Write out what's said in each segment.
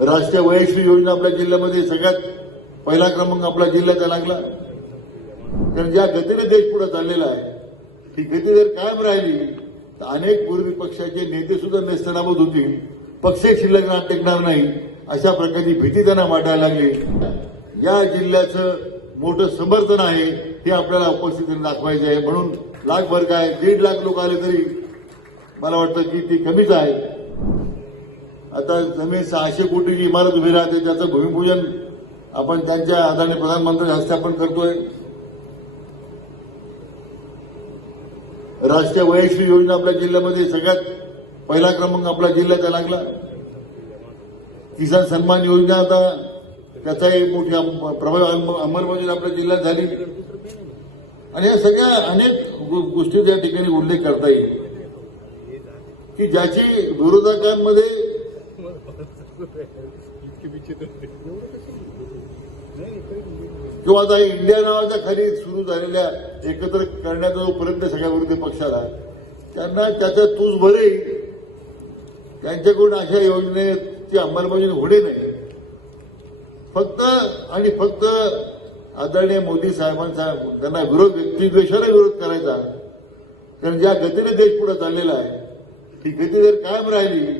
राष्ट्रीय वयश्री योजना आपल्या जिल्ह्यामध्ये सगळ्यात पहिला क्रमांक आपला जिल्ह्याचा लागला. कारण ज्या गतीने देश पुढे चाललेला आहे ती गती जर कायम राहिली तर अनेक पूर्वी पक्षाचे नेते सुद्धा नेस्तनाबूत होतील. पक्ष शिल्लक ना- टेकणार नाही अशा प्रकारची भीती त्यांना वाटायला लागली. या जिल्ह्याचं मोठं समर्थन आहे हे आपल्याला उपस्थितीने दाखवायचे आहे. म्हणून लाखभर काय दीड लाख लोक आले तरी मला वाटतं की ती कमीच आहे. आता जमीन सहाशे कोटीची इमारत उभी राहते त्याचं भूमिपूजन आपण त्यांच्या आदरणीय प्रधानमंत्री हस्ते आपण करतोय. राष्ट्रीय वयश्री योजना आपल्या जिल्ह्यामध्ये सगळ्यात पहिला क्रमांक आपल्या जिल्ह्याचा लागला. किसान सन्मान योजना आता त्याचाही मोठी प्रभाव प्रभावी अंमलबजावणी आपल्या जिल्ह्यात झाली. आणि या सगळ्या अनेक गोष्टी त्या ठिकाणी उल्लेख करता येईल. की ज्याची विरोधकांमध्ये किंवा आता इंडिया नावाच्या खाली सुरू झालेल्या एकत्र करण्याचा जो प्रयत्न सगळ्या विरोधी पक्षाला त्यांना त्याचा तूज भरे त्यांच्याकडून अशा योजनेची अंमलबजावणी होणे नाही. फक्त आणि फक्त आदरणीय मोदी साहेबांचा त्यांना विरोध व्यक्तिद्वेषाला विरोध करायचा. कारण ज्या गतीने देश पुढे चाललेला आहे ती गती जर कायम राहिली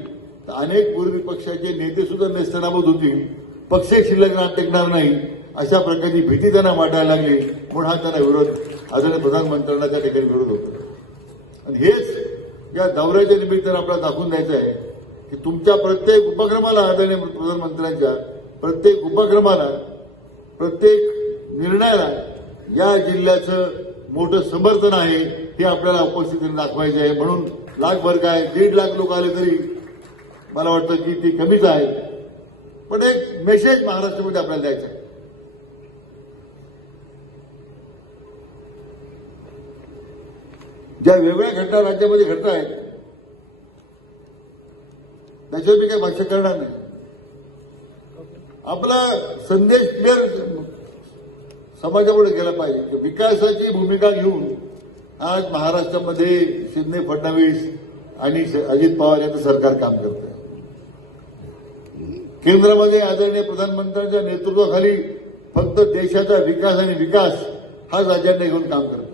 अनेक पूर्वी पक्षाचे नेते सुद्धा नेस्तनाबूत होतील पक्ष शिल्लक टेकणार नाही. अशा प्रकारची भीती त्यांना वाटायला लागली. म्हणून हा त्यांना विरोध आदरणीय प्रधानमंत्र्यांना त्या ठिकाणी विरोध होतो. आणि हेच या दौऱ्याच्या निमित्तानं आपल्याला दाखवून द्यायचं आहे की तुमच्या प्रत्येक उपक्रमाला आदरणीय प्रधानमंत्र्यांच्या प्रत्येक उपक्रमाला प्रत्येक निर्णयाला या जिल्ह्याचं मोठं समर्थन आहे हे आपल्याला उपस्थितीने दाखवायचे आहे. म्हणून लाखभर काय दीड लाख लोक आले तरी मला वाटतं की ती कमीच आहे. पण एक मेसेज महाराष्ट्रामध्ये आपल्याला द्यायचा आहे. ज्या वेगवेगळ्या घटना राज्यामध्ये घडत आहेत त्याच्यावर मी काही भाष्य करणार नाही. आपला संदेश क्लिअर समाजापुढे गेला पाहिजे. की विकासाची भूमिका घेऊन आज महाराष्ट्रामध्ये शिंदे फडणवीस आणि अजित पवार यांचं सरकार काम करतं केंद्रामध्ये आदरणीय प्रधानमंत्र्यांच्या नेतृत्वाखाली फक्त देशाचा विकास आणि विकास हाच अजेंडा घेऊन काम करत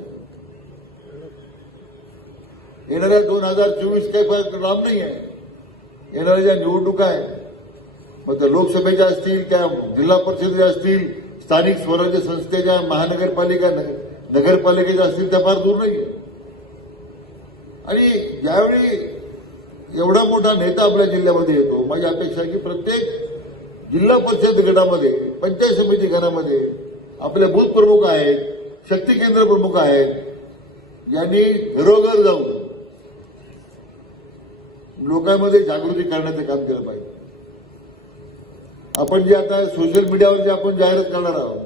येणाऱ्या दोन हजार चोवीस काही फार लांब नाही आहे. येणाऱ्या ज्या निवडणुका आहेत मग त्या लोकसभेच्या असतील त्या जिल्हा परिषदेच्या असतील स्थानिक स्वराज्य संस्थेच्या महानगरपालिका नगरपालिकेच्या असतील त्या फार दूर नाही आणि ज्यावेळी एवढा मोठा नेता आपल्या जिल्ह्यामध्ये येतो माझी अपेक्षा आहे की प्रत्येक जिल्हा परिषद गटामध्ये पंचायत समिती गटामध्ये आपले बूथ प्रमुख आहेत शक्ती केंद्र प्रमुख आहेत यांनी घरोघर जाऊन लोकांमध्ये जागृती करण्याचं काम केलं पाहिजे. आपण जे आता सोशल मीडियावर जे आपण जाहिरात करणार आहोत